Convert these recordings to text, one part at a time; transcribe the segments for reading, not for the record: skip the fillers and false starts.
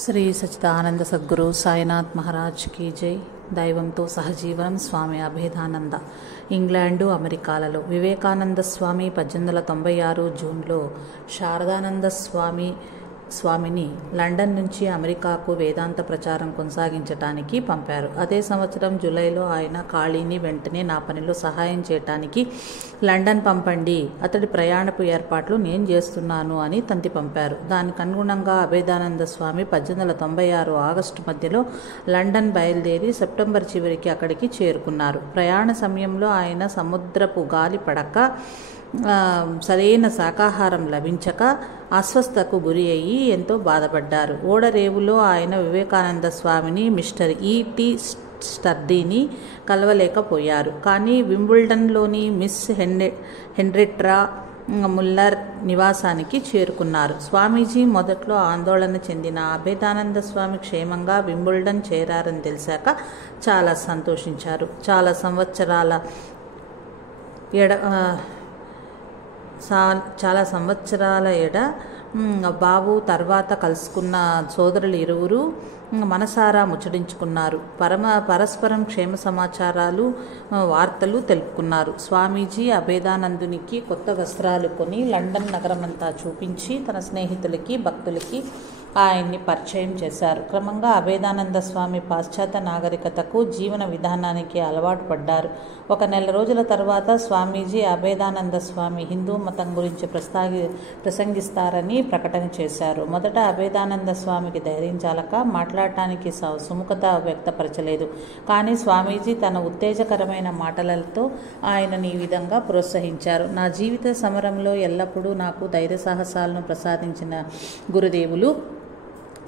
Shri Sachchidananda Sadhguru Sainath Maharaj key జై. దైవంతో సహజీవనం స్వామి అభేదానంద. ఇంగ్లాండు, అమెరికాలలో వివేకానంద స్వామి 1896 జూన్లో శారదానంద స్వామిని లండన్ నుంచి అమెరికాకు వేదాంత ప్రచారం కొనసాగించటానికి పంపారు. అదే సంవత్సరం జూలైలో ఆయన ఖాళీని వెంటనే నా పనిలో సహాయం చేయటానికి లండన్ పంపండి, అతడి ప్రయాణపు ఏర్పాట్లు నేను చేస్తున్నాను అని తంతి పంపారు. దానికి అనుగుణంగా అభేదానంద స్వామి 1896 ఆగస్టు మధ్యలో లండన్ బయలుదేరి సెప్టెంబర్ చివరికి అక్కడికి చేరుకున్నారు. ప్రయాణ సమయంలో ఆయన సముద్రపు గాలి పడక, సరైన శాకాహారం లభించక అస్వస్థతకు గురి అయ్యి ఎంతో బాధపడ్డారు. ఓడరేవులో ఆయన వివేకానంద స్వామిని మిస్టర్ E.T. స్టర్డీని కలవలేకపోయారు. కానీ వింబుల్డన్లోని మిస్ హెన్రిట్రా ముల్లర్ నివాసానికి చేరుకున్నారు. స్వామీజీ మొదట్లో ఆందోళన చెందిన అభేదానంద స్వామి క్షేమంగా వింబుల్డన్ చేరారని తెలిసాక చాలా సంతోషించారు. చాలా సంవత్సరాల ఎడ బాబు తర్వాత కలుసుకున్న సోదరులు ఇరువురు మనసారా ముచ్చటించుకున్నారు. పరస్పరం క్షేమ సమాచారాలు, వార్తలు తెలుపుకున్నారు. స్వామీజీ అభేదానందునికి కొత్త వస్త్రాలు కొని లండన్ నగరమంతా చూపించి తన స్నేహితులకి, భక్తులకి ఆయన్ని పరిచయం చేశారు. క్రమంగా అభేదానంద స్వామి పాశ్చాత్య నాగరికతకు, జీవన విధానానికి అలవాటు పడ్డారు. ఒక నెల రోజుల తర్వాత స్వామీజీ అభేదానంద స్వామి హిందూ మతం గురించి ప్రసంగిస్తారని ప్రకటన చేశారు. మొదట అభేదానంద స్వామికి ధైర్యం చాలక మాట్లాడటానికి సుముఖత వ్యక్తపరచలేదు. కానీ స్వామీజీ తన ఉత్తేజకరమైన మాటలతో ఆయనను ఈ విధంగా ప్రోత్సహించారు. నా జీవిత సమరంలో ఎల్లప్పుడూ నాకు ధైర్య సాహసాలను ప్రసాదించిన గురుదేవులు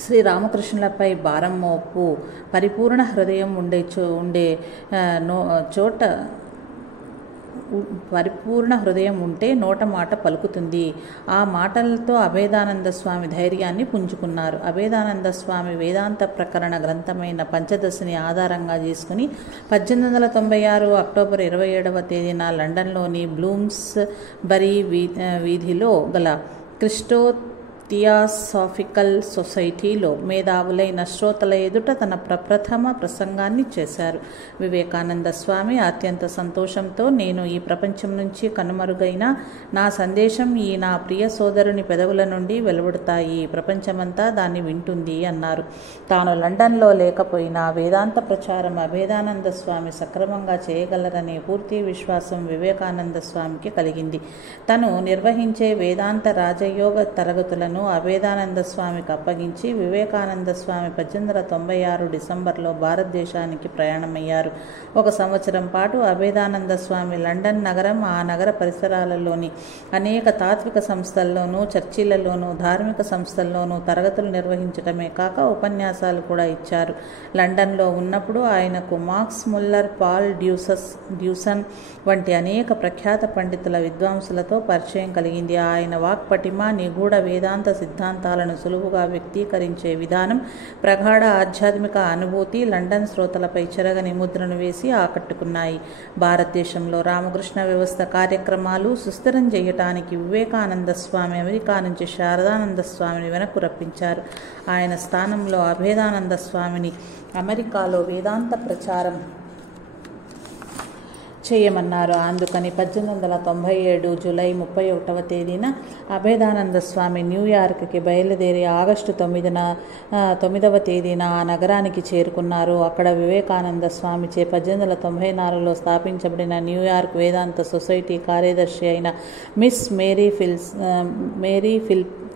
శ్రీ రామకృష్ణులపై భారం మోపు పరిపూర్ణ హృదయం పరిపూర్ణ హృదయం ఉంటే నోట మాట పలుకుతుంది. ఆ మాటలతో అభేదానంద స్వామి ధైర్యాన్ని పుంజుకున్నారు. అభేదానంద స్వామి వేదాంత ప్రకరణ గ్రంథమైన పంచదశిని ఆధారంగా చేసుకుని 1896 అక్టోబర్ 27వ తేదీన లండన్లోని బ్లూమ్స్ బరీ వీధిలో గల థియాసాఫికల్ సొసైటీలో మేధావులైన శ్రోతల ఎదుట తన ప్రప్రథమ ప్రసంగాన్ని చేశారు. వివేకానంద స్వామి అత్యంత సంతోషంతో, నేను ఈ ప్రపంచం నుంచి కనుమరుగైన నా సందేశం ఈ నా ప్రియ సోదరుని పెదవుల నుండి వెలువడతాయి, ప్రపంచమంతా దాన్ని వింటుంది అన్నారు. తాను లండన్లో లేకపోయినా వేదాంత ప్రచారం అభేదానంద స్వామి సక్రమంగా చేయగలరనే పూర్తి విశ్వాసం వివేకానంద స్వామికి కలిగింది. తను నిర్వహించే వేదాంత రాజయోగ తరగతులను అభేదానంద స్వామికి అప్పగించి వివేకానంద స్వామి 1896 డిసెంబర్లో భారతదేశానికి ప్రయాణమయ్యారు. ఒక సంవత్సరం పాటు అభేదానంద స్వామి లండన్ నగరం, ఆ నగర పరిసరాలలోని అనేక తాత్విక సంస్థల్లోనూ, చర్చిలలోనూ, ధార్మిక సంస్థల్లోనూ తరగతులు నిర్వహించడమే కాక ఉపన్యాసాలు కూడా ఇచ్చారు. లండన్లో ఉన్నప్పుడు ఆయనకు మార్క్స్ ముల్లర్, పాల్ డ్యూసన్ వంటి అనేక ప్రఖ్యాత పండితుల విద్వాంసులతో పరిచయం కలిగింది. ఆయన వాక్పటిమ, నిగూఢ వేదాంత సిద్ధాంతాలను సులువుగా వ్యక్తీకరించే విధానం, ప్రగాఢ ఆధ్యాత్మిక అనుభూతి లండన్ శ్రోతలపై చెరగని ముద్రను వేసి ఆకట్టుకున్నాయి. భారతదేశంలో రామకృష్ణ వ్యవస్థ కార్యక్రమాలు సుస్థిరం చేయటానికి వివేకానంద స్వామి అమెరికా నుంచి శారదానంద స్వామిని వెనక్కు రప్పించారు. ఆయన స్థానంలో అభేదానంద స్వామిని అమెరికాలో వేదాంత ప్రచారం చేయమన్నారు. అందుకని 1897 జూలై 31వ తేదీన అభేదానంద స్వామి న్యూయార్క్కి బయలుదేరి ఆగస్టు 9వ తేదీన ఆ నగరానికి చేరుకున్నారు. అక్కడ వివేకానంద స్వామిచే 1894లో స్థాపించబడిన న్యూయార్క్ వేదాంత సొసైటీ కార్యదర్శి అయిన మిస్ మేరీ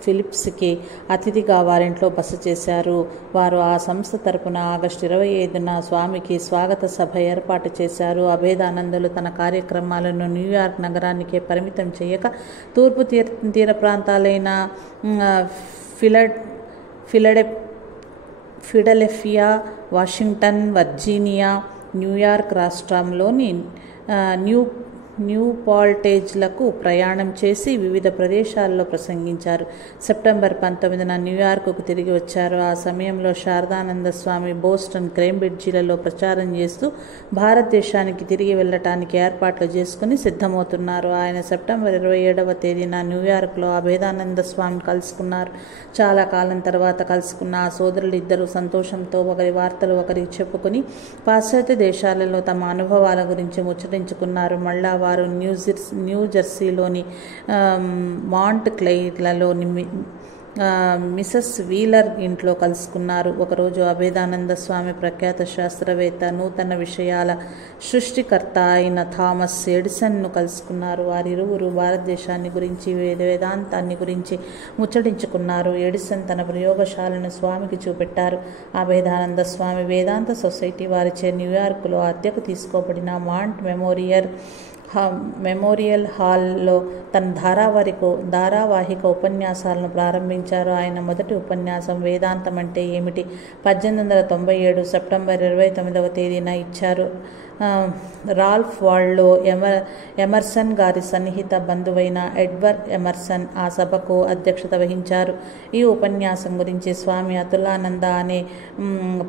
ఫిలిప్స్కి అతిథిగా వారింట్లో బస చేశారు. వారు ఆ సంస్థ తరపున ఆగస్టు 25న స్వామికి స్వాగత సభ ఏర్పాటు చేశారు. అభేదానందులు తన కార్యక్రమాలను న్యూయార్క్ నగరానికే పరిమితం చేయక తూర్పు తీర ప్రాంతాలైన ఫిలడెల్ఫియా, వాషింగ్టన్, వర్జీనియా, న్యూయార్క్ రాష్ట్రంలోని న్యూపాల్టేజ్లకు ప్రయాణం చేసి వివిధ ప్రదేశాల్లో ప్రసంగించారు. సెప్టెంబర్ 19న న్యూయార్కుకు తిరిగి వచ్చారు. ఆ సమయంలో శారదానంద స్వామి బోస్టన్, కేంబ్రిడ్జిలలో ప్రచారం చేస్తూ భారతదేశానికి తిరిగి వెళ్ళటానికి ఏర్పాట్లు చేసుకుని సిద్ధమవుతున్నారు. ఆయన సెప్టెంబర్ 27వ తేదీన న్యూయార్క్లో అభేదానంద స్వామిని కలుసుకున్నారు. చాలా కాలం తర్వాత కలుసుకున్న ఆ సోదరులు ఇద్దరు సంతోషంతో ఒకరి వార్తలు ఒకరికి చెప్పుకుని పాశ్చాత్య దేశాలలో తమ అనుభవాల గురించి ముచ్చటించుకున్నారు. మళ్ళా వారు న్యూజెర్సీలోని మాంట్ క్లెయిర్లలోని మిసెస్ వీలర్ ఇంట్లో కలుసుకున్నారు. ఒకరోజు అభేదానంద స్వామి ప్రఖ్యాత శాస్త్రవేత్త, నూతన విషయాల సృష్టికర్త అయిన థామస్ ఎడిసన్ను కలుసుకున్నారు. వారిరువురు భారతదేశాన్ని గురించి, వేదాంతాన్ని గురించి ముచ్చటించుకున్నారు. ఎడిసన్ తన ప్రయోగశాలను స్వామికి చూపెట్టారు. అభేదానంద స్వామి వేదాంత సొసైటీ వారిచే న్యూయార్క్లో అద్దెకు తీసుకోబడిన మాంట్ మెమోరియల్ హాల్లో తన ధారావాహిక ఉపన్యాసాలను ప్రారంభించారు. ఆయన మొదటి ఉపన్యాసం వేదాంతం అంటే ఏమిటి 1897 సెప్టెంబర్ 29వ తేదీన ఇచ్చారు. రాల్ఫ్ వాల్డో ఎమర్సన్ గారి సన్నిహిత బంధువైన ఎడ్వర్డ్ ఎమర్సన్ ఆ సభకు అధ్యక్షత వహించారు. ఈ ఉపన్యాసం గురించి స్వామి అతులానంద అనే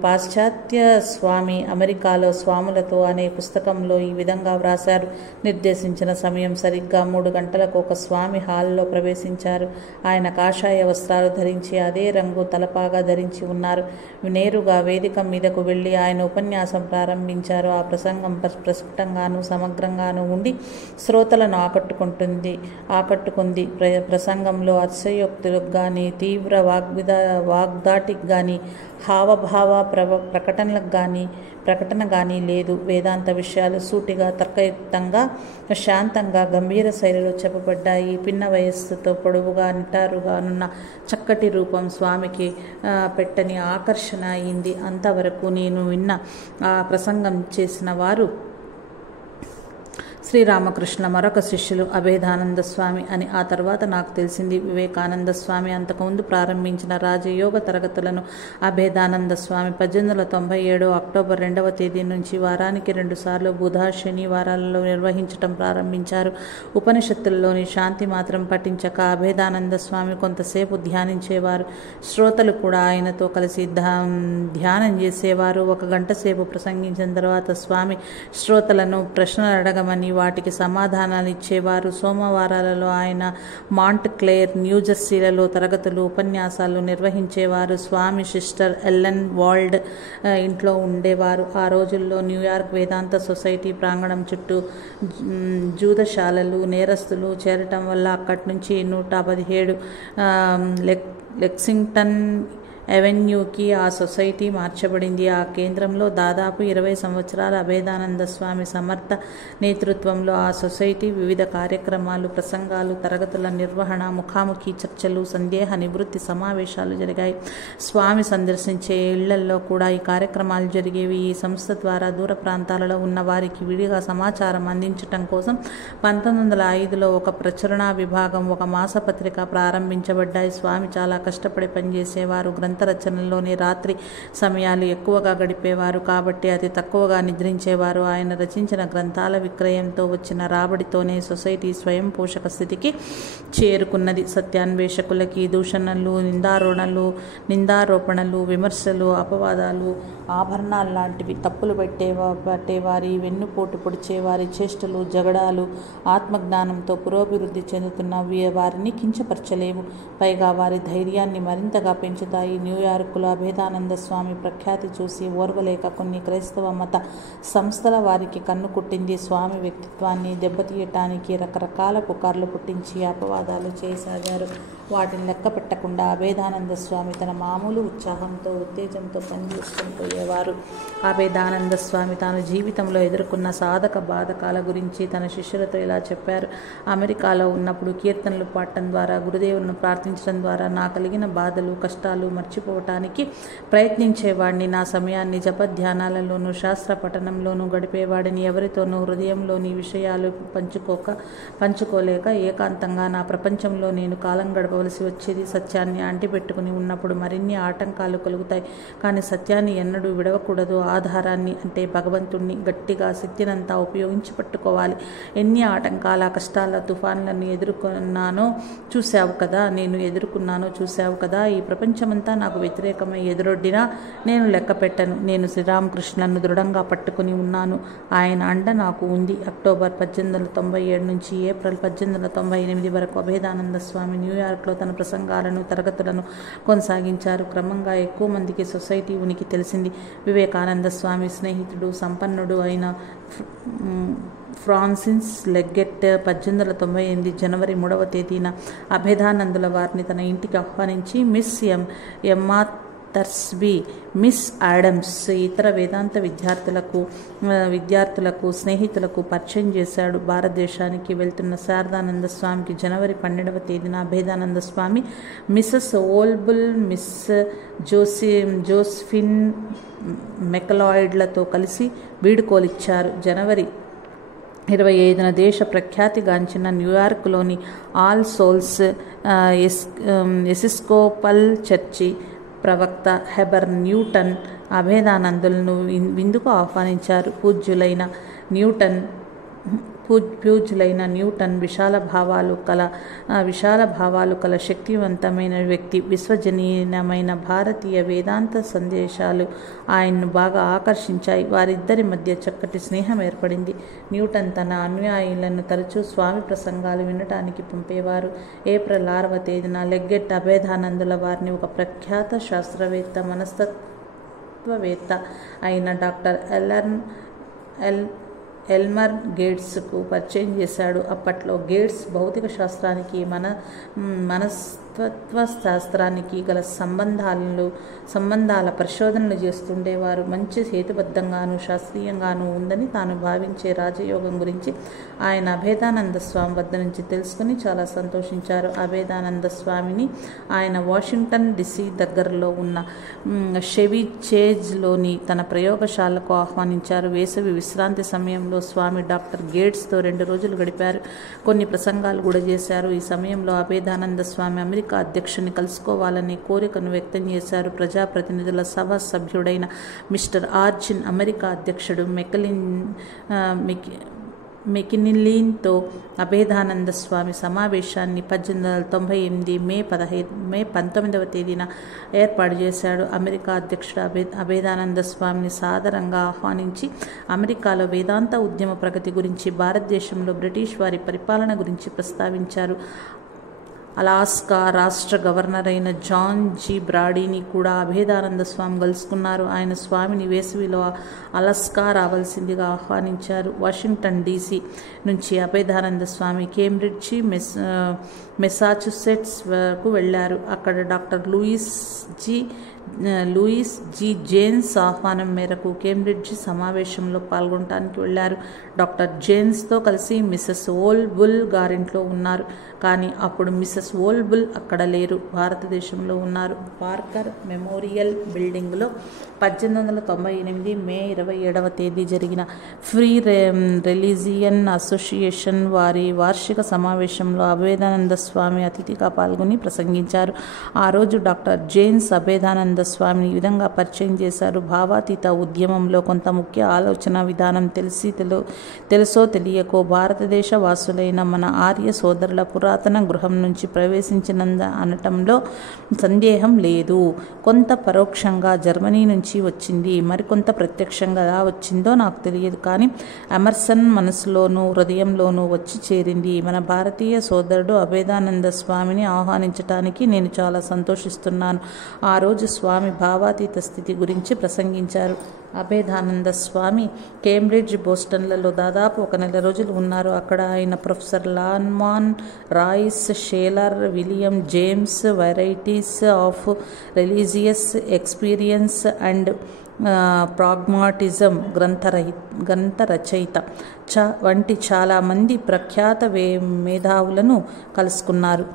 పాశ్చాత్య స్వామి అమెరికాలో స్వాములతో అనే పుస్తకంలో ఈ విధంగా వ్రాశారు. నిర్దేశించిన సమయం సరిగ్గా 3 గంటలకు ఒక స్వామి హాల్లో ప్రవేశించారు. ఆయన కాషాయ వస్త్రాలు ధరించి అదే రంగు తలపాగా ధరించి ఉన్నారు. నేరుగా వేదిక మీదకు వెళ్ళి ఆయన ఉపన్యాసం ప్రారంభించారు. ఆ ప్రసంగం ప్రస్ఫుటంగాను సమగ్రంగాను ఉండి శ్రోతలను ఆకట్టుకుంది. ప్రసంగంలో అతిశయోక్తులకు కానీ, తీవ్ర వాగ్దాటికి కానీ, హావభావ ప్రకటన కానీ లేదు. వేదాంత విషయాలు సూటిగా, తర్కయుక్తంగా, శాంతంగా, గంభీర శైలిలో చెప్పబడ్డాయి. పిన్న వయస్సుతో పొడవుగా, నిటారుగానున్న చక్కటి రూపం స్వామికి పెట్టని ఆకర్షణ అయింది. అంతవరకు నేను విన్న ఆ ప్రసంగం చేసిన వారు శ్రీరామకృష్ణ మరొక శిష్యులు అభేదానంద స్వామి అని ఆ తర్వాత నాకు తెలిసింది. వివేకానంద స్వామి అంతకుముందు ప్రారంభించిన రాజయోగ తరగతులను అభేదానంద స్వామి 1897 అక్టోబర్ 2వ తేదీ నుంచి వారానికి 2 సార్లు బుధ, శని వారాలలో నిర్వహించటం ప్రారంభించారు. ఉపనిషత్తుల్లోని శాంతి మాత్రం పఠించక అభేదానంద స్వామి కొంతసేపు ధ్యానించేవారు. శ్రోతలు కూడా ఆయనతో కలిసి ధ్యానం చేసేవారు. 1 గంట సేపు ప్రసంగించిన తర్వాత స్వామి శ్రోతలను ప్రశ్నలు అడగమని వాటికి సమాధానాలు ఇచ్చేవారు. సోమవారాలలో ఆయన మాంట్ క్లెయిర్, న్యూజెర్సీలలో తరగతులు, ఉపన్యాసాలు నిర్వహించేవారు. స్వామి సిస్టర్ ఎల్లెన్ వాల్డ్ ఇంట్లో ఉండేవారు. ఆ రోజుల్లో న్యూయార్క్ వేదాంత సొసైటీ ప్రాంగణం చుట్టూ జూదశాలలు, నేరస్తులు చేరటం వల్ల అక్కడి నుంచి 117 లెక్సింగ్టన్ అవెన్యూకి ఆ సొసైటీ మార్చబడింది. ఆ కేంద్రంలో దాదాపు 20 సంవత్సరాల అభేదానంద స్వామి సమర్థ నేతృత్వంలో ఆ సొసైటీ వివిధ కార్యక్రమాలు, ప్రసంగాలు, తరగతుల నిర్వహణ, ముఖాముఖి చర్చలు, సందేహ నివృత్తి సమావేశాలు జరిగాయి. స్వామి సందర్శించే ఇళ్లల్లో కూడా ఈ కార్యక్రమాలు జరిగేవి. ఈ సంస్థ ద్వారా దూర ప్రాంతాలలో ఉన్న వారికి విడిగా సమాచారం అందించటం కోసం 1905లో ఒక ప్రచురణా విభాగం, ఒక మాసపత్రిక ప్రారంభించబడ్డాయి. స్వామి చాలా కష్టపడి పనిచేసేవారు. గ్రంథరచనలోని రాత్రి సమయాలు ఎక్కువగా గడిపేవారు కాబట్టి అతి తక్కువగా నిద్రించేవారు. ఆయన రచించిన గ్రంథాల విక్రయంతో వచ్చిన రాబడితోనే సొసైటీ స్వయం పోషక స్థితికి చేరుకున్నది. సత్యాన్వేషకులకి దూషణలు, నిందారోపణలు, విమర్శలు, అపవాదాలు, ఆభరణాలు లాంటివి తప్పులు పట్టేవారి, వెన్నుపోటు పొడిచేవారి చేష్టలు, జగడాలు ఆత్మజ్ఞానంతో పురోభివృద్ధి చెందుతున్న వారిని కించపరచలేవు. పైగా వారి ధైర్యాన్ని మరింతగా పెంచుతాయి. న్యూయార్కులో అభేదానంద స్వామి ప్రఖ్యాతి చూసి ఓర్వలేక కొన్ని క్రైస్తవ మత సంస్థల వారికి కన్ను కుట్టింది. స్వామి వ్యక్తిత్వాన్ని దెబ్బతీయటానికి రకరకాల పుకార్లు పుట్టించి అపవాదాలు చేయసాగారు. వాటిని లెక్క పెట్టకుండా అభేదానంద స్వామి తన మామూలు ఉత్సాహంతో, ఉత్తేజంతో పనిచేసుకుని పోయేవారు. అభేదానంద స్వామి తాను జీవితంలో ఎదుర్కొన్న సాధక బాధకాల గురించి తన శిష్యులతో ఇలా చెప్పారు. అమెరికాలో ఉన్నప్పుడు కీర్తనలు పాడటం ద్వారా, గురుదేవులను ప్రార్థించడం ద్వారా నా కలిగిన బాధలు, కష్టాలు మర్చిపోవటానికి ప్రయత్నించేవాడిని. నా సమయాన్ని జపధ్యానాలలోనూ, శాస్త్ర పఠనంలోనూ గడిపేవాడిని. ఎవరితోనూ హృదయంలోని విషయాలు పంచుకోలేక ఏకాంతంగా నా ప్రపంచంలో నేను కాలం గడప కొనసాగవలసి వచ్చేది. సత్యాన్ని అంటిపెట్టుకుని ఉన్నప్పుడు మరిన్ని ఆటంకాలు కలుగుతాయి. కానీ సత్యాన్ని ఎన్నడూ విడవకూడదు. ఆధారాన్ని అంటే భగవంతుణ్ణి గట్టిగా శక్తినంతా ఉపయోగించి పట్టుకోవాలి. ఎన్ని ఆటంకాల, కష్టాల, తుఫాన్లను ఎదుర్కొన్నానో చూశావు కదా, నేను ఎదుర్కొన్నానో చూశావు కదా. ఈ ప్రపంచమంతా నాకు వ్యతిరేకమై ఎదురొడ్డినా నేను లెక్క పెట్టను. నేను శ్రీరామకృష్ణులను దృఢంగా పట్టుకుని ఉన్నాను. ఆయన అండ నాకు ఉంది. అక్టోబర్ 1897 నుంచి ఏప్రిల్ 1898 వరకు అభేదానంద స్వామి న్యూయార్క్లో తన ప్రసంగాలను, తరగతులను కొనసాగించారు. క్రమంగా ఎక్కువ మందికి సొసైటీ ఉనికి తెలిసింది. వివేకానంద స్వామి స్నేహితుడు, సంపన్నుడు అయిన ఫ్రాన్సిస్ లెగ్గెట్ 1898 జనవరి 3వ తేదీన అభేదానందుల వారిని తన ఇంటికి ఆహ్వానించి మిస్ ఎమ్మా థర్స్బీ, మిస్ ఆడమ్స్, ఇతర వేదాంత విద్యార్థులకు స్నేహితులకు పరిచయం చేశాడు. భారతదేశానికి వెళ్తున్న శారదానంద స్వామికి జనవరి 12వ తేదీన అభేదానంద స్వామి మిస్సెస్ ఓల్బుల్, మిస్ జోస్ఫిన్ మెకలాయిడ్లతో కలిసి వీడుకోలిచ్చారు. జనవరి 25న దేశ ప్రఖ్యాతిగాంచిన న్యూయార్క్లోని ఆల్ సోల్స్ ఎపిస్కోపల్ చర్చి ప్రవక్త హెబర్ న్యూటన్ అభేదానందులను విందుకు ఆహ్వానించారు. పూజ్యులైన న్యూటన్ విశాల భావాలు కల శక్తివంతమైన వ్యక్తి. విశ్వజనీయమైన భారతీయ వేదాంత సందేశాలు ఆయన్ను బాగా ఆకర్షించాయి. వారిద్దరి మధ్య చక్కటి స్నేహం ఏర్పడింది. న్యూటన్ తన అనుయాయులను తరచూ స్వామి ప్రసంగాలు వినటానికి పంపేవారు. ఏప్రిల్ 6వ తేదీన లెగ్గెట్ అభేదానందుల వారిని ఒక ప్రఖ్యాత శాస్త్రవేత్త, మనస్తత్వవేత్త అయిన డాక్టర్ ఎల్మర్ గేట్స్కు పరిచయం చేశాడు. అప్పట్లో గేట్స్ భౌతిక శాస్త్రానికి, మనస్తత్వశాస్త్రానికి గల సంబంధాల పరిశోధనలు చేస్తుండేవారు. మంచి హేతుబద్ధంగాను శాస్త్రీయంగాను ఉందని తాను భావించే రాజయోగం గురించి ఆయన అభేదానంద స్వామి వద్ద నుంచి తెలుసుకుని చాలా సంతోషించారు. అభేదానంద స్వామిని ఆయన వాషింగ్టన్ డిసి దగ్గరలో ఉన్న షెవిచేజ్లోని తన ప్రయోగశాలకు ఆహ్వానించారు. వేసవి విశ్రాంతి సమయంలో స్వామి డాక్టర్ గేట్స్తో 2 రోజులు గడిపారు. కొన్ని ప్రసంగాలు కూడా చేశారు. ఈ సమయంలో అభేదానంద స్వామి అమెరికా అధ్యక్షుని కలుసుకోవాలనే కోరికను వ్యక్తం చేశారు. ప్రజాప్రతినిధుల సభ సభ్యుడైన మిస్టర్ ఆర్చిన్ అమెరికా అధ్యక్షుడు మెకినిలీన్తో అభేదానంద స్వామి సమావేశాన్ని 1898 మే 19వ తేదీన ఏర్పాటు చేశాడు. అమెరికా అధ్యక్షుడు అభేదానంద స్వామిని సాదరంగా ఆహ్వానించి అమెరికాలో వేదాంత ఉద్యమ ప్రగతి గురించి, భారతదేశంలో బ్రిటిష్ వారి పరిపాలన గురించి ప్రస్తావించారు. అలాస్కా రాష్ట్ర గవర్నర్ అయిన జాన్ జీ బ్రాడీని కూడా అభేదానంద స్వామి కలుసుకున్నారు. ఆయన స్వామిని వేసవిలో అలాస్కా రావాల్సిందిగా ఆహ్వానించారు. వాషింగ్టన్ డీసీ నుంచి అభేదానంద స్వామి కేంబ్రిడ్జి, మెసాచుసెట్స్ వరకు వెళ్లారు. అక్కడ డాక్టర్ లూయిస్ జి జేమ్స్ ఆహ్వానం మేరకు కేంబ్రిడ్జి సమావేశంలో పాల్గొనడానికి వెళ్లారు. డాక్టర్ జేమ్స్తో కలిసి మిసెస్ ఓల్బుల్ గారింట్లో ఉన్నారు. కానీ అప్పుడు మిసెస్ ఓల్బుల్ అక్కడ లేరు, భారతదేశంలో ఉన్నారు. పార్కర్ మెమోరియల్ బిల్డింగ్లో 1898 మే 27వ తేదీ జరిగిన ఫ్రీ రిలీజియన్ అసోసియేషన్ వారి వార్షిక సమావేశంలో అభేదానంద స్వామి అతిథిగా పాల్గొని ప్రసంగించారు. ఆ రోజు డాక్టర్ జేమ్స్ అభేదానంద స్వామిని ఈ విధంగా పరిచయం చేశారు. భావాతీత ఉద్యమంలో కొంత ముఖ్య ఆలోచన విధానం తెలుసో తెలియకో భారతదేశ వాసులైన మన ఆర్య సోదరుల పురాతన గృహం నుంచి ప్రవేశించినంద అనటంలో సందేహం లేదు. కొంత పరోక్షంగా జర్మనీ నుంచి వచ్చింది, మరికొంత ప్రత్యక్షంగా ఎలా వచ్చిందో నాకు తెలియదు. కానీ ఎమర్సన్ మనసులోనూ హృదయంలోనూ వచ్చి చేరింది. మన భారతీయ సోదరుడు అభేదానంద స్వామిని ఆహ్వానించటానికి నేను చాలా సంతోషిస్తున్నాను. ఆ రోజు స్వామి భావాతీత స్థితి గురించి ప్రసంగించారు. అభేదానంద స్వామి కేంబ్రిడ్జ్, బోస్టన్లలో దాదాపు 1 నెల రోజులు ఉన్నారు. అక్కడ ఆయన professor Lanman Royce, Shaler, William James, varieties of religious experience and pragmatism గ్రంథ రచయిత వంటి చాలామంది ప్రఖ్యాత మేధావులను కలుసుకున్నారు.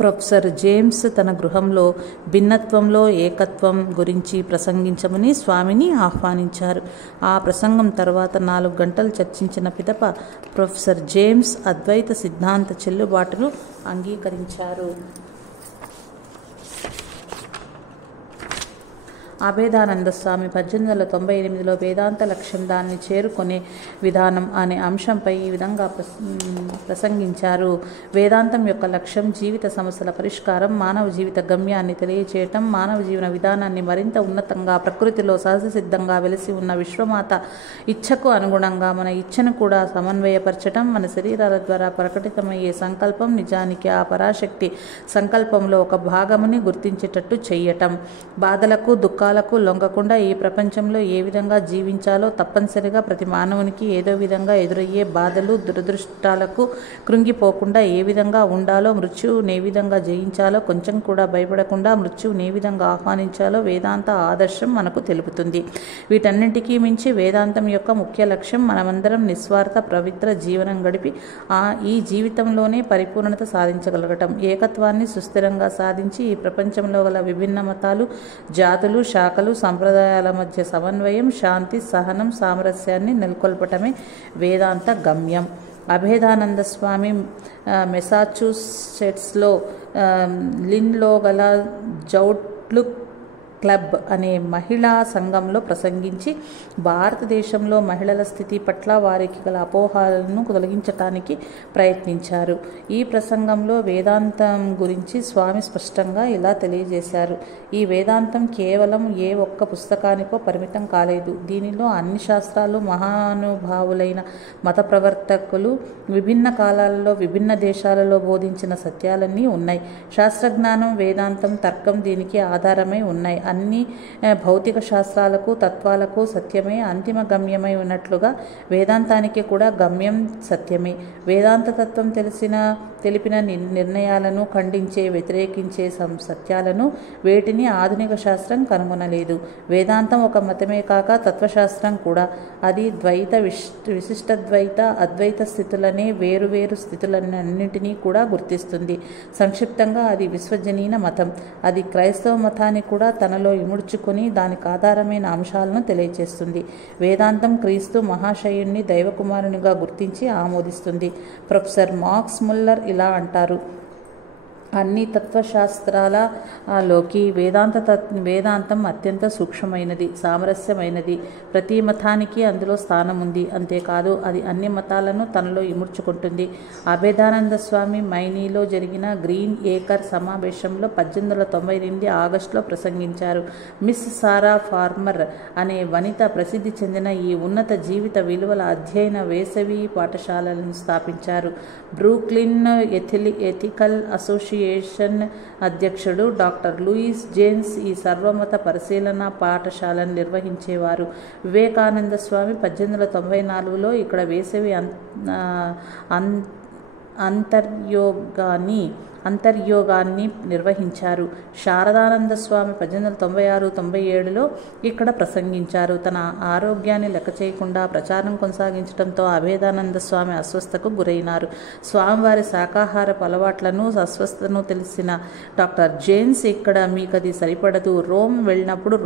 ప్రొఫెసర్ జేమ్స్ తన గృహంలో భిన్నత్వంలో ఏకత్వం గురించి ప్రసంగించమని స్వామిని ఆహ్వానించారు. ఆ ప్రసంగం తర్వాత 4 గంటలు చర్చించిన పిదప ప్రొఫెసర్ జేమ్స్ అద్వైత సిద్ధాంత చెల్లుబాటును అంగీకరించారు. అభేదానంద స్వామి 1898లో వేదాంత లక్ష్యం దాన్ని చేరుకునే విధానం అనే అంశంపై ఈ విధంగా ప్రసంగించారు. వేదాంతం యొక్క లక్ష్యం జీవిత సమస్యల పరిష్కారం, మానవ జీవిత గమ్యాన్ని తెలియచేయటం, మానవ జీవన విధానాన్ని మరింత ఉన్నతంగా ప్రకృతిలో సహజసిద్ధంగా వెలిసి ఉన్న విశ్వమాత ఇచ్ఛకు అనుగుణంగా మన ఇచ్ఛను కూడా సమన్వయపరచటం, మన శరీరాల ద్వారా ప్రకటితమయ్యే సంకల్పం నిజానికి ఆ పరాశక్తి సంకల్పంలో ఒక భాగముని గుర్తించేటట్టు చెయ్యటం, బాధలకు దుఃఖాలకు లొంగకుండా ఈ ప్రపంచంలో ఏ విధంగా జీవించాలో తప్పనిసరిగా ప్రతి మానవునికి ఏదో విధంగా ఎదురయ్యే బాధలు దురదృష్టాలకు కృంగిపోకుండా ఏ విధంగా ఉండాలో, మృత్యువుని ఏ విధంగా జయించాలో, కొంచెం కూడా భయపడకుండా మృత్యువుని ఏ విధంగా ఆహ్వానించాలో వేదాంత ఆదర్శం మనకు తెలుపుతుంది. వీటన్నింటికీ మించి వేదాంతం యొక్క ముఖ్య లక్ష్యం మనమందరం నిస్వార్థ పవిత్ర జీవనం గడిపి ఈ జీవితంలోనే పరిపూర్ణత సాధించగలగటం, ఏకత్వాన్ని సుస్థిరంగా సాధించి ఈ ప్రపంచంలో గల విభిన్న మతాలు, జాతులు, శాఖలు, సంప్రదాయాల మధ్య సమన్వయం, శాంతి, సహనం, సామరస్యాన్ని నెలకొల్పటమే వేదాంత గమ్యం. అభేదానంద స్వామి మెసాచ్యూసెట్స్లో లిన్లో గల జౌట్లుక్ క్లబ్ అనే మహిళా సంఘంలో ప్రసంగించి భారతదేశంలో మహిళల స్థితి పట్ల వారికి గల అపోహలను తొలగించటానికి ప్రయత్నించారు. ఈ ప్రసంగంలో వేదాంతం గురించి స్వామి స్పష్టంగా ఇలా తెలియజేశారు. ఈ వేదాంతం కేవలం ఏ ఒక్క పుస్తకానికో పరిమితం కాలేదు. దీనిలో అన్ని శాస్త్రాలు, మహానుభావులైన మత ప్రవర్తకులు విభిన్న కాలాలలో విభిన్న దేశాలలో బోధించిన సత్యాలన్నీ ఉన్నాయి. శాస్త్రజ్ఞానం, వేదాంతం, తర్కం దీనికి ఆధారమై ఉన్నాయి. అన్ని భౌతిక శాస్త్రాలకు, తత్వాలకు సత్యమే అంతిమ గమ్యమై ఉన్నట్లుగా వేదాంతానికి కూడా గమ్యం సత్యమే. వేదాంత తత్వం తెలిపిన నిర్ణయాలను ఖండించే, వ్యతిరేకించే సత్యాలను వేటిని ఆధునిక శాస్త్రం కనుగొనలేదు. వేదాంతం ఒక మతమే కాక తత్వశాస్త్రం కూడా. అది ద్వైత, విశిష్టద్వైత, అద్వైత స్థితులనే వేరువేరు స్థితులన్నింటినీ కూడా గుర్తిస్తుంది. సంక్షిప్తంగా అది విశ్వజనీన మతం. అది క్రైస్తవ మతాన్ని కూడా తనలో ఇముడ్చుకొని దానికి ఆధారమైన అంశాలను తెలియజేస్తుంది. వేదాంతం క్రీస్తు మహాశయుణ్ణి దైవకుమారునిగా గుర్తించి ఆమోదిస్తుంది. ప్రొఫెసర్ మార్క్స్ ముల్లర్ ఇలా అంటారు: అన్ని తత్వశాస్త్రాలలోకి వేదాంతం అత్యంత సూక్ష్మమైనది, సామరస్యమైనది. ప్రతి మతానికి అందులో స్థానం ఉంది. అంతేకాదు అది అన్ని మతాలను తనలో ఇముడ్చుకుంటుంది. అభేదానంద స్వామి మైనీలో జరిగిన గ్రీన్ ఏకర్ సమావేశంలో 1898 ఆగస్టులో ప్రసంగించారు. మిస్ సారా ఫార్మర్ అనే వనిత ప్రసిద్ధి చెందిన ఈ ఉన్నత జీవిత విలువల అధ్యయన వేసవి పాఠశాలను స్థాపించారు. బ్రూక్లిన్ ఎథికల్ అసోసియేషన్ అధ్యక్షుడు డాక్టర్ లూయిస్ జేమ్స్ ఈ సర్వమత పరిశీలన పాఠశాలను నిర్వహించేవారు. వివేకానంద స్వామి 1894లో ఇక్కడ వేసవి అంతర్యోగాన్ని నిర్వహించారు. శారదానంద స్వామి 1896-97లో ఇక్కడ ప్రసంగించారు. తన ఆరోగ్యాన్ని లెక్క చేయకుండా ప్రచారం కొనసాగించడంతో అభేదానంద స్వామి అస్వస్థకు గురైనారు. స్వామివారి శాకాహారపు అలవాట్లను, అస్వస్థతను తెలిసిన డాక్టర్ జేమ్స్, ఇక్కడ మీకది సరిపడదు, రోమ్ వెళ్ళినప్పుడు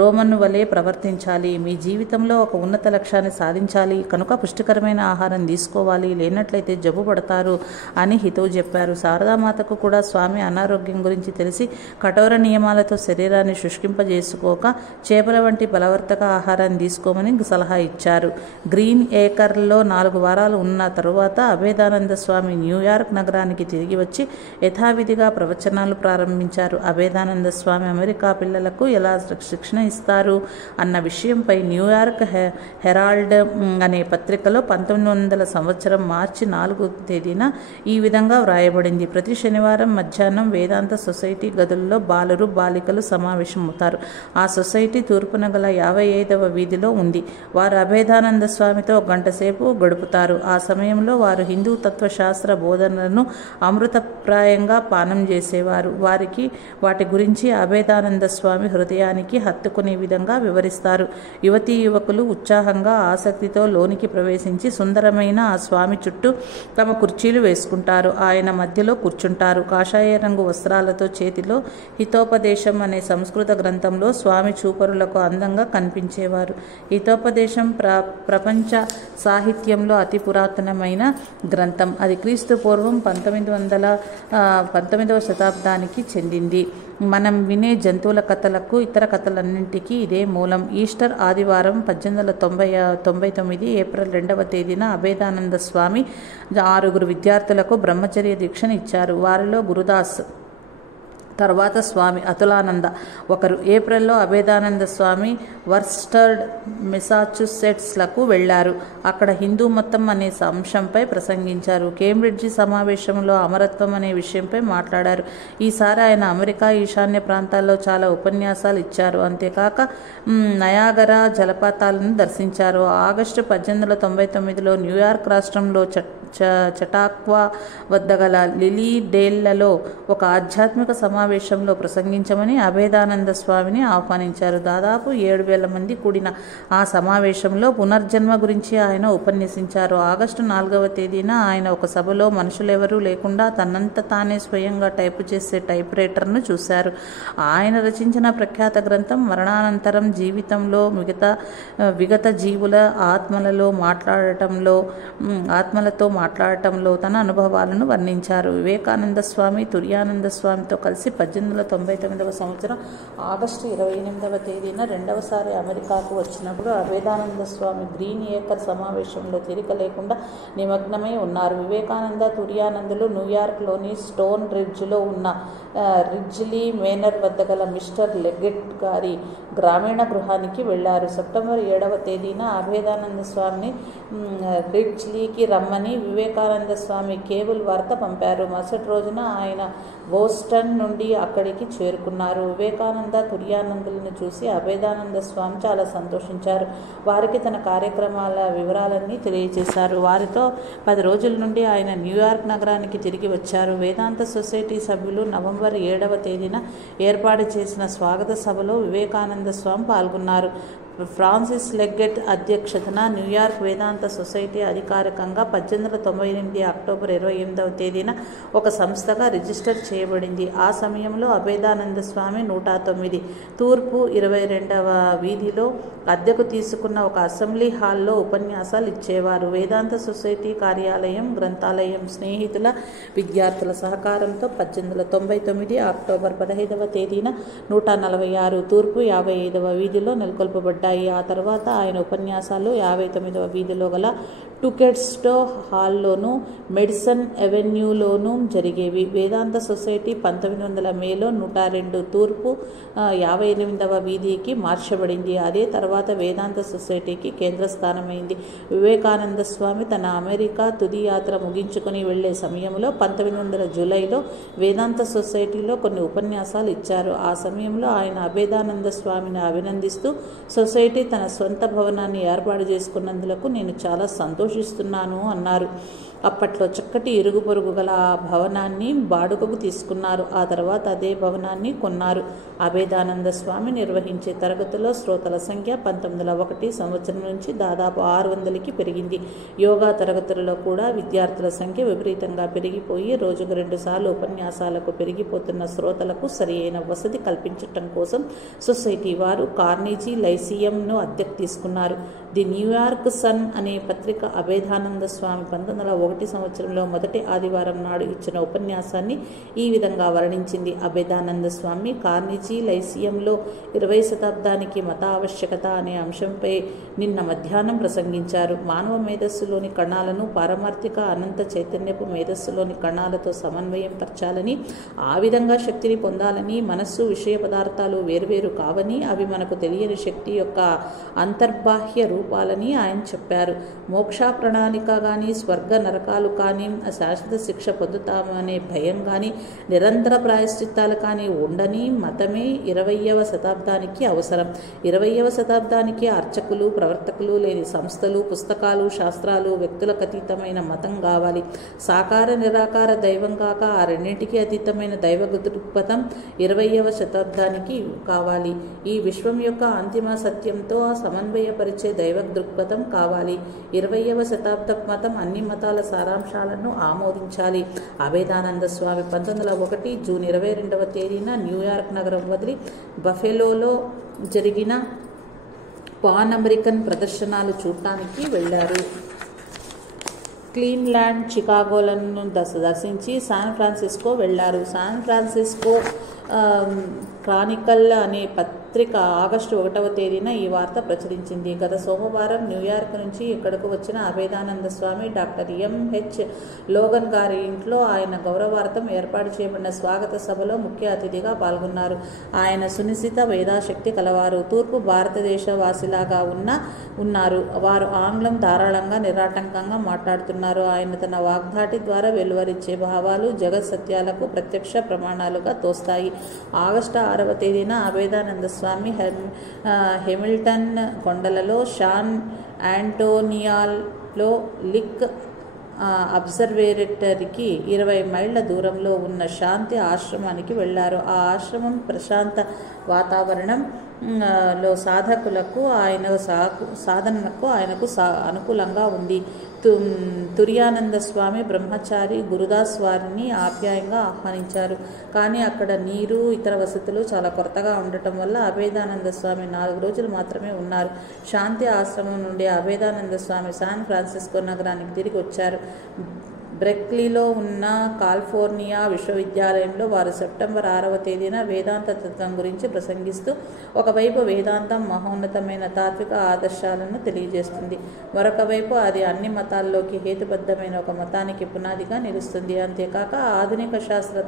రోమన్ వలె ప్రవర్తించాలి, మీ జీవితంలో ఒక ఉన్నత లక్ష్యాన్ని సాధించాలి, కనుక పుష్టికరమైన ఆహారం తీసుకోవాలి, లేనట్లయితే జబ్బు పడతారు అని హితవు చెప్పారు. శారదామాతకు కూడా స్వామి అనారోగ్యం గురించి తెలిసి కఠోర నియమాలతో శరీరాన్ని శుష్కింపజేసుకోక చేపల వంటి బలవర్తక ఆహారాన్ని తీసుకోమని సలహా ఇచ్చారు. గ్రీన్ ఏకర్లో 4 వారాలు ఉన్న తరువాత అభేదానంద స్వామి న్యూయార్క్ నగరానికి తిరిగి వచ్చి యథావిధిగా ప్రవచనాలు ప్రారంభించారు. అభేదానంద స్వామి అమెరికా పిల్లలకు ఎలా శిక్షణ ఇస్తారు అన్న విషయంపై న్యూయార్క్ హెరాల్డ్ అనే పత్రికలో 1900 సంవత్సరం మార్చి 4వ తేదీన ఈ విధంగా వ్రాయబడింది: ప్రతి శనివారం మధ్యాహ్నం వేదాంత సొసైటీ గదుల్లో బాలురు, బాలికలు సమావేశమవుతారు. ఆ సొసైటీ తూర్పున గల 55వ వీధిలో ఉంది. వారు అభేదానంద స్వామితో 1 గంట సేపు గడుపుతారు. ఆ సమయంలో వారు హిందూ తత్వశాస్త్ర బోధనలను అమృతప్రాయంగా పానం చేసేవారు. వాటి గురించి అభేదానంద స్వామి హృదయానికి హత్తుకునే విధంగా వివరిస్తారు. యువతీ యువకులు ఉత్సాహంగా, ఆసక్తితో లోనికి ప్రవేశించి సుందరమైన ఆ స్వామి చుట్టూ తమ కుర్చీలు వేసుకుంటారు. ఆయన మధ్యలో కూర్చుంటారు. కాషాయ రంగు వస్త్రాలతో చేతిలో హితోపదేశం అనే సంస్కృత గ్రంథంలో స్వామి చూపరులకు అందంగా కనిపించేవారు. హితోపదేశం ప్రపంచ సాహిత్యంలో అతి పురాతనమైన గ్రంథం. అది క్రీస్తు పూర్వం 19వ శతాబ్దానికి చెందింది. మనం వినే జంతువుల కథలకు, ఇతర కథలన్నింటికీ ఇదే మూలం. ఈస్టర్ ఆదివారం 1899 ఏప్రిల్ 2వ తేదీన అభేదానంద స్వామి 6 విద్యార్థులకు బ్రహ్మచర్య దీక్షను ఇచ్చారు. వారిలో గురుదాస్, తర్వాత స్వామి అతులానంద ఒకరు. ఏప్రిల్లో అభేదానంద స్వామి వర్స్టర్డ్, మెసాచ్యుసెట్స్లకు వెళ్లారు. అక్కడ హిందూ మతం అనే అంశంపై ప్రసంగించారు. కేంబ్రిడ్జి సమావేశంలో అమరత్వం అనే విషయంపై మాట్లాడారు. ఈసారి ఆయన అమెరికా ఈశాన్య ప్రాంతాల్లో చాలా ఉపన్యాసాలు ఇచ్చారు. అంతేకాక నయాగరా జలపాతాలను దర్శించారు. ఆగస్టు 1899లో న్యూయార్క్ రాష్ట్రంలో చటాక్వా వద్ద గల లిలీ డేల్లలో ఒక ఆధ్యాత్మిక సమావేశంలో ప్రసంగించమని అభేదానంద స్వామిని ఆహ్వానించారు. దాదాపు 7,000 మంది కూడిన ఆ సమావేశంలో పునర్జన్మ గురించి ఆయన ఉపన్యసించారు. ఆగస్టు 4వ తేదీన ఆయన ఒక సభలో మనుషులెవరూ లేకుండా తనంత తానే స్వయంగా టైపు చేసే టైప్ రైటర్ను చూశారు. ఆయన రచించిన ప్రఖ్యాత గ్రంథం మరణానంతరం జీవితంలో విగత జీవుల ఆత్మలతో మాట్లాడటంలో తన అనుభవాలను వర్ణించారు. వివేకానంద స్వామి తుర్యానంద స్వామితో కలిసి 1899వ సంవత్సరం ఆగస్టు 28వ తేదీన రెండవసారి అమెరికాకు వచ్చినప్పుడు అభేదానంద స్వామి గ్రీన్ ఏకర్ సమావేశంలో తీరిక లేకుండా నిమగ్నమై ఉన్నారు. వివేకానంద, తుర్యానందులు న్యూయార్క్లోని స్టోన్ రిడ్జ్లో ఉన్న రిడ్జ్లీ మేనర్ వద్ద గల మిస్టర్ లెగ్గెట్ గారి గ్రామీణ గృహానికి వెళ్లారు. సెప్టెంబర్ 7వ తేదీన అభేదానంద స్వామిని రిడ్జ్లీకి రమ్మని వివేకానంద స్వామి కేబుల్ వార్త పంపారు. మరుసటి రోజున ఆయన బోస్టన్ నుండి అక్కడికి చేరుకున్నారు. వివేకానంద, తుర్యానందులను చూసి అభేదానంద స్వామి చాలా సంతోషించారు. వారికి తన కార్యక్రమాల వివరాలన్నీ తెలియజేశారు. వారితో 10 రోజుల నుండి ఆయన న్యూయార్క్ నగరానికి తిరిగి వచ్చారు. వేదాంత సొసైటీ సభ్యులు నవంబర్ 7వ తేదీన ఏర్పాటు చేసిన స్వాగత సభలో వివేకానంద స్వామి పాల్గొన్నారు. ఫ్రాన్సిస్ లెగ్గెట్ అధ్యక్షతన న్యూయార్క్ వేదాంత సొసైటీ అధికారికంగా 1898 అక్టోబర్ 28వ తేదీన ఒక సంస్థగా రిజిస్టర్ చేయబడింది. ఆ సమయంలో అభేదానంద స్వామి 109 తూర్పు 22వ వీధిలో అద్దెకు తీసుకున్న ఒక అసెంబ్లీ హాల్లో ఉపన్యాసాలు ఇచ్చేవారు. వేదాంత సొసైటీ కార్యాలయం, గ్రంథాలయం స్నేహితుల, విద్యార్థుల సహకారంతో 1899 అక్టోబర్ 15వ తేదీన 146 తూర్పు 55వ వీధిలో నెలకొల్పబడ్డాయి. ఆ తర్వాత ఆయన ఉపన్యాసాలు 59వ వీధిలో గల టుకెట్స్టో హాల్లోనూ, మెడిసన్ ఎవెన్యూలోనూ జరిగేవి. వేదాంత సొసైటీ 1900 మేలో 102 తూర్పు 58వ వీధికి మార్చబడింది. అదే తర్వాత వేదాంత సొసైటీకి కేంద్రస్థానమైంది. వివేకానంద స్వామి తన అమెరికా తుది యాత్ర ముగించుకొని వెళ్లే సమయంలో 1900 జూలైలో వేదాంత సొసైటీలో కొన్ని ఉపన్యాసాలు ఇచ్చారు. ఆ సమయంలో ఆయన అభేదానంద స్వామిని అభినందిస్తూ, సొసైటీ తన సొంత భవనాన్ని ఏర్పాటు చేసుకున్నందుకు నేను చాలా సంతోషిస్తున్నాను అన్నారు. అప్పట్లో చక్కటి ఇరుగు పొరుగు గల ఆ భవనాన్ని బాడుగకు తీసుకున్నారు. ఆ తర్వాత అదే భవనాన్ని కొన్నారు. అభేదానంద స్వామి నిర్వహించే తరగతుల్లో శ్రోతల సంఖ్య 1901 సంవత్సరం నుంచి దాదాపు 600కి పెరిగింది. యోగా తరగతులలో కూడా విద్యార్థుల సంఖ్య విపరీతంగా పెరిగిపోయి రోజుకు 2 సార్లు ఉపన్యాసాలకు పెరిగిపోతున్న శ్రోతలకు సరి అయిన వసతి కల్పించటం కోసం సొసైటీ వారు కార్నీజీ లైసియంను అద్దెకు తీసుకున్నారు. ది న్యూయార్క్ సన్ అనే పత్రిక అభేదానంద స్వామి 1901 సంవత్సరంలో మొదటి ఆదివారం నాడు ఇచ్చిన ఉపన్యాసాన్ని ఈ విధంగా వర్ణించింది. అభేదానంద స్వామి కార్నీజీ లైసియంలో 20వ శతాబ్దానికి మత ఆవశ్యకత అనే అంశంపై నిన్న మధ్యాహ్నం ప్రసంగించారు. మానవ మేధస్సులోని కణాలను పారమార్థిక అనంత చైతన్యపు మేధస్సులోని కణాలతో సమన్వయం పరచాలని, ఆ విధంగా శక్తిని పొందాలని, మనస్సు, విషయ పదార్థాలు వేరువేరు కావని, అవి మనకు తెలియని శక్తి యొక్క అంతర్బాహ్య రూపాలని ఆయన చెప్పారు. మోక్ష ప్రణాళిక కానీ, స్వర్గ నరకాలు కానీ, శాశ్వత శిక్ష పొందుతామనే భయం కానీ, నిరంతర ప్రాయశ్చిత్తాలు కానీ ఉండని మతమే 20వ శతాబ్దానికి అవసరం. 20వ శతాబ్దానికి అర్చకులు, ప్రవర్తకులు లేని సంస్థలు, పుస్తకాలు, శాస్త్రాలు, వ్యక్తులకు అతీతమైన మతం కావాలి. సాకార నిరాకార దైవం కాక ఆ రెండింటికి అతీతమైన దైవ దృక్పథం 20వ శతాబ్దానికి కావాలి. ఈ విశ్వం యొక్క అంతిమ సత్య సత్యంతో సమన్వయపరిచే దైవ దృక్పథం కావాలి. 20వ శతాబ్దపు మతం అన్ని మతాల సారాంశాలను ఆమోదించాలి. అభేదానంద స్వామి 1901 జూన్ 22వ తేదీన న్యూయార్క్ నగరం వదిలి బఫెలోలో జరిగిన పాన్ అమెరికన్ ప్రదర్శనలు చూడటానికి వెళ్ళారు. క్లీవ్లాండ్, చికాగోలను దర్శించి శాన్ ఫ్రాన్సిస్కో వెళ్ళారు. శాన్ ఫ్రాన్సిస్కో క్రానికల్ అనే పత్రిక ఆగస్టు 1వ తేదీన ఈ వార్త ప్రచురించింది. గత సోమవారం న్యూయార్క్ నుంచి ఇక్కడకు వచ్చిన అభేదానంద స్వామి డాక్టర్ ఎంహెచ్ లోగన్ గారి ఇంట్లో ఆయన గౌరవార్థం ఏర్పాటు చేయబడిన స్వాగత సభలో ముఖ్య అతిథిగా పాల్గొన్నారు. ఆయన సునిశ్చిత వేదాశక్తి కలవారు. తూర్పు భారతదేశ వాసిలాగా ఉన్నారు. వారు ఆంగ్లం ధారాళంగా నిరాటంకంగా మాట్లాడుతున్నారు. ఆయన తన వాగ్ధాటి ద్వారా వెలువరించే భావాలు జగత్ సత్యాలకు ప్రత్యక్ష ప్రమాణాలుగా తోస్తాయి. ఆగస్టు 6వ తేదీన అభేదానంద స్వామి హెమిల్టన్ కొండలలో శాన్ ఆంటోనియాలో లిక్ అబ్జర్వేటరీకి 20 మైళ్ళ దూరంలో ఉన్న శాంతి ఆశ్రమానికి వెళ్ళారు. ఆ ఆశ్రమం ప్రశాంత వాతావరణం లో సాధకులకు సాధనకు ఆయనకు అనుకూలంగా ఉంది. తుర్యానంద స్వామి బ్రహ్మచారి గురుదాస్ వారిని ఆప్యాయంగా ఆహ్వానించారు. కానీ అక్కడ నీరు, ఇతర వసతులు చాలా కొరతగా ఉండటం వల్ల అభేదానంద స్వామి 4 రోజులు మాత్రమే ఉన్నారు. శాంతి ఆశ్రమం నుండి అభేదానంద స్వామి శాన్ ఫ్రాన్సిస్కో నగరానికి తిరిగి వచ్చారు. బ్రెక్లీలో ఉన్న కాలిఫోర్నియా విశ్వవిద్యాలయంలో వారు సెప్టెంబర్ 6వ తేదీన వేదాంత తత్వం గురించి ప్రసంగిస్తూ ఒకవైపు వేదాంతం మహోన్నతమైన తాత్విక ఆదర్శాలను తెలియజేస్తుంది, మరొక వైపు అది అన్ని మతాల్లోకి హేతుబద్ధమైన ఒక మతానికి పునాదిగా నిలుస్తుంది. అంతేకాక ఆధునిక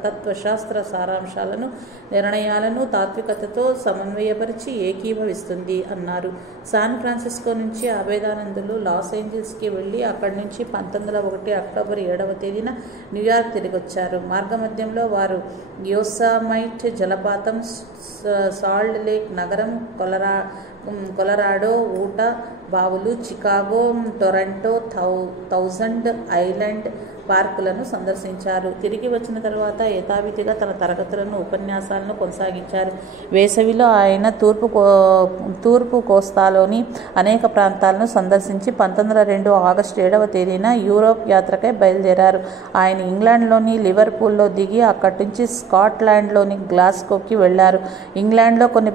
తత్వశాస్త్ర సారాంశాలను, నిర్ణయాలను తాత్వికతతో సమన్వయపరిచి ఏకీభవిస్తుంది అన్నారు. శాన్ ఫ్రాన్సిస్కో నుంచి అభేదానందులు లాస్ ఏంజల్స్కి వెళ్ళి అక్కడి నుంచి 1901 అక్టోబర్ 7వ తేదీన న్యూయార్క్ తిరిగొచ్చారు. మార్గమధ్యంలో వారు యోసమైట్ జలపాతం, సాల్ట్ లేక్ నగరం, కొలరాడో ఊట బావులు, చికాగో, టొరంటో, 1000 ఐలాండ్ పార్కులను సందర్శించారు. తిరిగి వచ్చిన తర్వాత యథావిధిగా తన తరగతులను, ఉపన్యాసాలను కొనసాగించారు. వేసవిలో ఆయన తూర్పు కోస్తాలోని అనేక ప్రాంతాలను సందర్శించి 1902 ఆగస్టు 7వ తేదీన యూరోప్ యాత్రకై బయలుదేరారు. ఆయన ఇంగ్లాండ్లోని లివర్పూల్లో దిగి అక్కడి నుంచి స్కాట్లాండ్లోని గ్లాస్గోకి వెళ్లారు. ఇంగ్లాండ్లో కొన్ని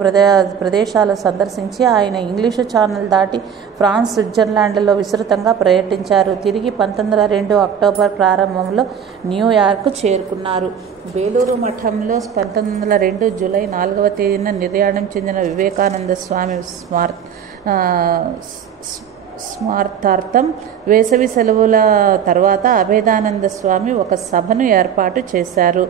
ప్రదేశాలు సందర్శించి ఆయన ఇంగ్లీషు ఛానల్ దాటి ఫ్రాన్స్, స్విట్జర్లాండ్లలో విస్తృతంగా పర్యటించారు. తిరిగి 1902 అక్టోబర్ ప్రారంభంలో న్యూయార్క్ చేరుకున్నారు. బేలూరు మఠంలో 1902 జూలై 4వ తేదీన నిర్యాణం చెందిన వివేకానంద స్వామి స్మార్థార్థం వేసవి సెలవుల తర్వాత అభేదానంద స్వామి ఒక సభను ఏర్పాటు చేశారు.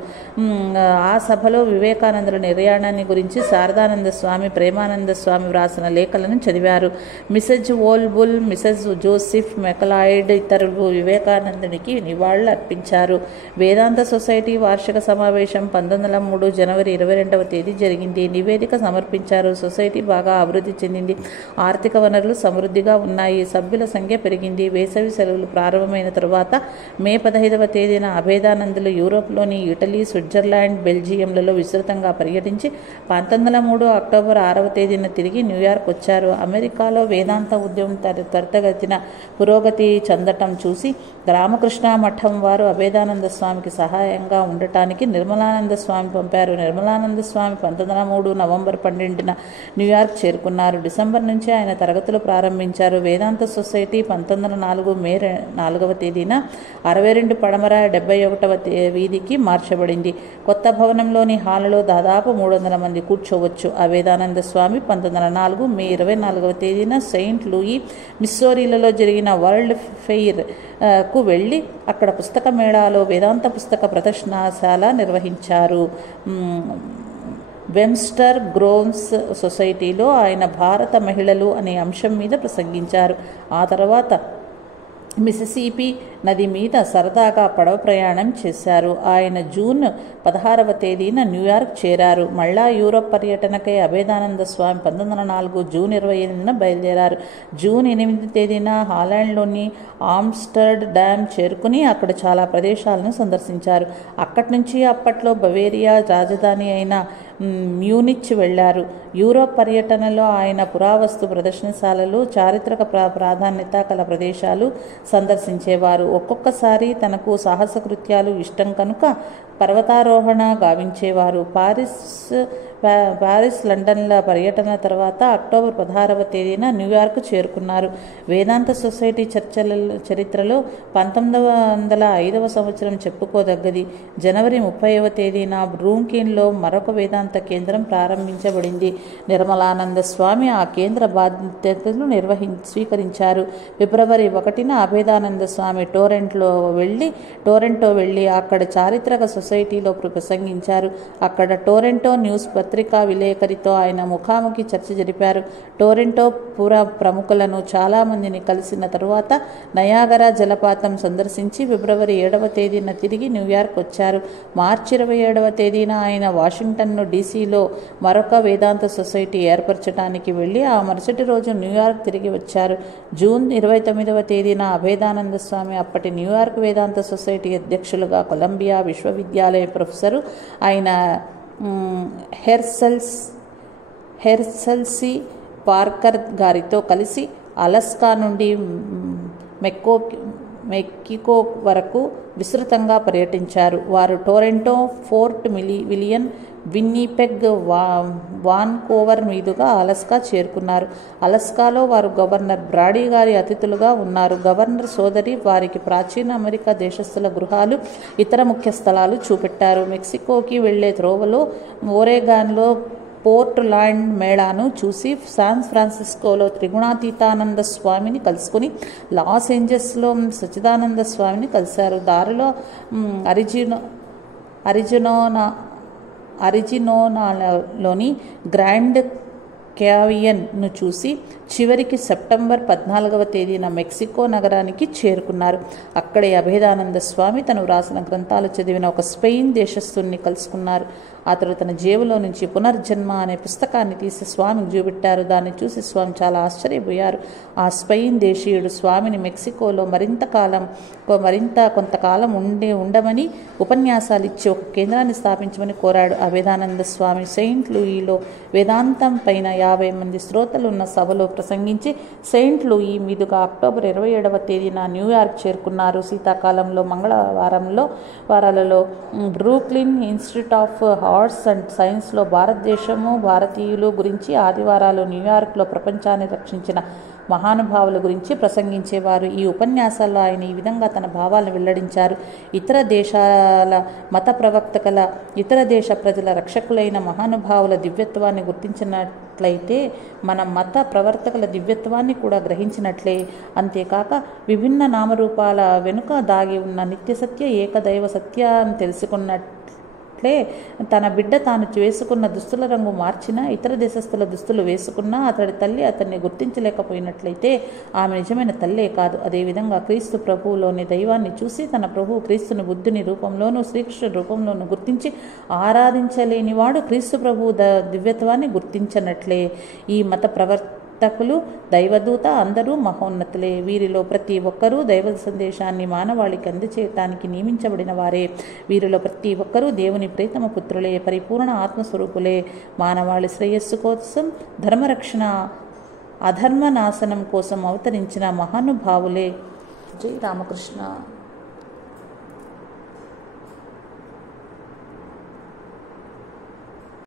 ఆ సభలో వివేకానందుల నిర్యాణాన్ని గురించి శారదానంద స్వామి, ప్రేమానంద స్వామి వ్రాసిన లేఖలను చదివారు. మిసెస్ వోల్బుల్, మిసెస్ జోసెఫ్ మెకలాయిడ్ ఇతరులు వివేకానందునికి నివాళులు అర్పించారు. వేదాంత సొసైటీ వార్షిక సమావేశం 1903 జనవరి 22వ తేదీ జరిగింది. నివేదిక సమర్పించారు. సొసైటీ బాగా అభివృద్ధి చెందింది. ఆర్థిక వనరులు సమృద్ధిగా ఉన్నాయి. సభ్యుల సంఖ్య పెరిగింది. వేసవి సెలవులు ప్రారంభమైన తరువాత మే 15వ తేదీన అభేదానందులు యూరోప్లోని ఇటలీ, స్విట్జర్లాండ్, బెల్జియంలలో విస్తృతంగా పర్యటించి 1903 అక్టోబర్ 6వ తేదీన తిరిగి న్యూయార్క్ వచ్చారు. అమెరికాలో వేదాంత ఉద్యమం త్వరితగతిన పురోగతి చెందటం చూసి రామకృష్ణ మఠం వారు అభేదానంద స్వామికి సహాయంగా ఉండటానికి నిర్మలానంద స్వామి పంపారు. నిర్మలానంద స్వామి 1903 నవంబర్ 12న న్యూయార్క్ చేరుకున్నారు. డిసెంబర్ నుంచి ఆయన తరగతులు ప్రారంభించారు. వేదాంత సొసైటీ 1904 మే 4వ తేదీన 62 పడమర 71వ వీధికి మార్చబడింది. కొత్త భవనంలోని హాలులో దాదాపు 300 మంది కూర్చోవచ్చు. అభేదానంద స్వామి 1904 మే 24వ తేదీన సెయింట్ లూయి, మిస్సోరీలలో జరిగిన వరల్డ్ ఫెయిర్ కు వెళ్ళి అక్కడ పుస్తక మేళాలో వేదాంత పుస్తక ప్రదర్శనశాల నిర్వహించారు. వెబ్స్టర్ గ్రోవ్స్ సొసైటీలో ఆయన భారత మహిళలు అనే అంశం మీద ప్రసంగించారు. ఆ తర్వాత మిసిసిపి నది మీద సరదాగా పడవ ప్రయాణం చేశారు. ఆయన జూన్ 16వ తేదీన న్యూయార్క్ చేరారు. మళ్ళా యూరోప్ పర్యటనకై అభేదానంద స్వామి 1904 జూన్ 28న బయలుదేరారు. జూన్ 8వ తేదీన హాలాండ్లోని ఆమ్స్టర్ డ్యామ్ చేరుకుని అక్కడ చాలా ప్రదేశాలను సందర్శించారు. అక్కడి నుంచి అప్పట్లో బవేరియా రాజధాని అయిన మ్యూనిచ్ వెళ్లారు. యూరోప్ పర్యటనలో ఆయన పురావస్తు ప్రదర్శనశాలలు, చారిత్రక ప్రాధాన్యత కల ప్రదేశాలు సందర్శించేవారు. ఒక్కొక్కసారి తనకు సాహస కృత్యాలు ఇష్టం కనుక పర్వతారోహణ గావించేవారు. పారిస్, లండన్ల పర్యటన తర్వాత అక్టోబర్ 16వ తేదీన న్యూయార్క్ చేరుకున్నారు. వేదాంత సొసైటీ చరిత్రలో 1905వ సంవత్సరం చెప్పుకోదగ్గది. జనవరి 30వ తేదీన బ్రూక్లిన్లో మరొక వేదాంత కేంద్రం ప్రారంభించబడింది. నిర్మలానంద స్వామి ఆ కేంద్ర బాధ్యతలు స్వీకరించారు. ఫిబ్రవరి 1న అభేదానంద స్వామి టొరంటో వెళ్ళి అక్కడ చారిత్రక సొసైటీలో ప్రసంగించారు. అక్కడ టొరంటో న్యూస్ పత్రికా విలేకరితో ఆయన ముఖాముఖి చర్చ జరిపారు. టొరంటో పుర ప్రముఖులను చాలామందిని కలిసిన తరువాత నయాగరా జలపాతం సందర్శించి ఫిబ్రవరి 7వ తేదీన తిరిగి న్యూయార్క్ వచ్చారు. మార్చి 27వ తేదీన ఆయన వాషింగ్టన్ను డీసీలో మరొక వేదాంత సొసైటీ ఏర్పరచడానికి వెళ్ళి ఆ మరుసటి రోజు న్యూయార్క్ తిరిగి వచ్చారు. జూన్ 29వ తేదీన అభేదానంద స్వామి అప్పటి న్యూయార్క్ వేదాంత సొసైటీ అధ్యక్షులుగా కొలంబియా విశ్వవిద్యాలయ ప్రొఫెసరు అయిన హెర్సెల్ సి. పార్కర్ గారితో కలిసి అలస్కా నుండి మెక్సికో వరకు విస్తృతంగా పర్యటించారు. వారు టొరంటో, ఫోర్ట్ విలియం, విన్నీపెగ్, వాన్కోవర్ మీదుగా అలస్కా చేరుకున్నారు. అలస్కాలో వారు గవర్నర్ బ్రాడీ గారి అతిథులుగా ఉన్నారు. గవర్నర్ సోదరి వారికి ప్రాచీన అమెరికా దేశస్థుల గృహాలు, ఇతర ముఖ్య స్థలాలు చూపెట్టారు. మెక్సికోకి వెళ్లే త్రోవలో ఓరెగాన్లో పోర్ట్లాండ్ మేళాను చూసి, శాన్ ఫ్రాన్సిస్కోలో త్రిగుణాతీతానంద స్వామిని కలుసుకుని, లాస్ ఏంజల్స్లో సచ్చిదానంద స్వామిని కలిశారు. దారిలో అరిజినోనాలోని గ్రాండ్ క్యావియన్ను చూసి చివరికి సెప్టెంబర్ 14వ తేదీన మెక్సికో నగరానికి చేరుకున్నారు. అక్కడే అభేదానంద స్వామి తను వ్రాసిన గ్రంథాలు చదివిన ఒక స్పెయిన్ దేశస్థుని కలుసుకున్నారు. అతడు తన జేబులో నుంచి పునర్జన్మ అనే పుస్తకాన్ని తీసి స్వామికి చూపెట్టారు. దాన్ని చూసి స్వామి చాలా ఆశ్చర్యపోయారు. ఆ స్పెయిన్ దేశీయుడు స్వామిని మెక్సికోలో కొంతకాలం ఉండమని, ఉపన్యాసాలు ఇచ్చి ఒక కేంద్రాన్ని స్థాపించమని కోరాడు. అభేదానంద స్వామి సెయింట్ లూయిలో వేదాంతం పైన 50 మంది శ్రోతలు ఉన్న సభలో ప్రసంగించి సెయింట్ లూయి మీదుగా అక్టోబర్ 27వ తేదీన న్యూయార్క్ చేరుకున్నారు. శీతాకాలంలో వారాలలో Brooklyn institute of arts and సైన్స్లో భారతదేశము, భారతీయులు గురించి ఆదివారాలు న్యూయార్క్లో ప్రపంచాన్ని రక్షించిన మహానుభావుల గురించి ప్రసంగించేవారు. ఈ ఉపన్యాసాల్లో ఆయన ఈ విధంగా తన భావాలను వెల్లడించారు. ఇతర దేశాల మత ప్రవక్తల, ఇతర దేశ ప్రజల రక్షకులైన మహానుభావుల దివ్యత్వాన్ని గుర్తించినట్లయితే మన మత ప్రవర్తకుల దివ్యత్వాన్ని కూడా గ్రహించినట్లే. అంతేకాక విభిన్న నామరూపాల వెనుక దాగి ఉన్న నిత్యసత్య ఏకదైవ సత్యాన్ని తెలుసుకున్నట్లే తన బిడ్డ తాను వేసుకున్న దుస్తుల రంగు మార్చినా, ఇతర దేశస్థుల దుస్తులు వేసుకున్నా అతడి తల్లి అతన్ని గుర్తించలేకపోయినట్లయితే ఆమె నిజమైన తల్లే కాదు. అదేవిధంగా క్రీస్తు ప్రభువులోని దైవాన్ని చూసి తన ప్రభువు క్రీస్తుని బుద్ధుని రూపంలోనూ శ్రీకృష్ణుడి రూపంలోనూ గుర్తించి ఆరాధించలేనివాడు క్రీస్తు ప్రభువు దివ్యత్వాన్ని గుర్తించనట్లే. ఈ మత ప్రవర్తకులు, దైవదూత అందరూ మహోన్నతులే. వీరిలో ప్రతి ఒక్కరూ దైవ సందేశాన్ని మానవాళికి అందచేయటానికి నియమించబడిన వారే. వీరిలో ప్రతి ఒక్కరూ దేవుని ప్రీతమ పుత్రులే, పరిపూర్ణ ఆత్మస్వరూపులే. మానవాళి శ్రేయస్సు కోసం, ధర్మరక్షణ, అధర్మ నాశనం కోసం అవతరించిన మహానుభావులే. జై రామకృష్ణ.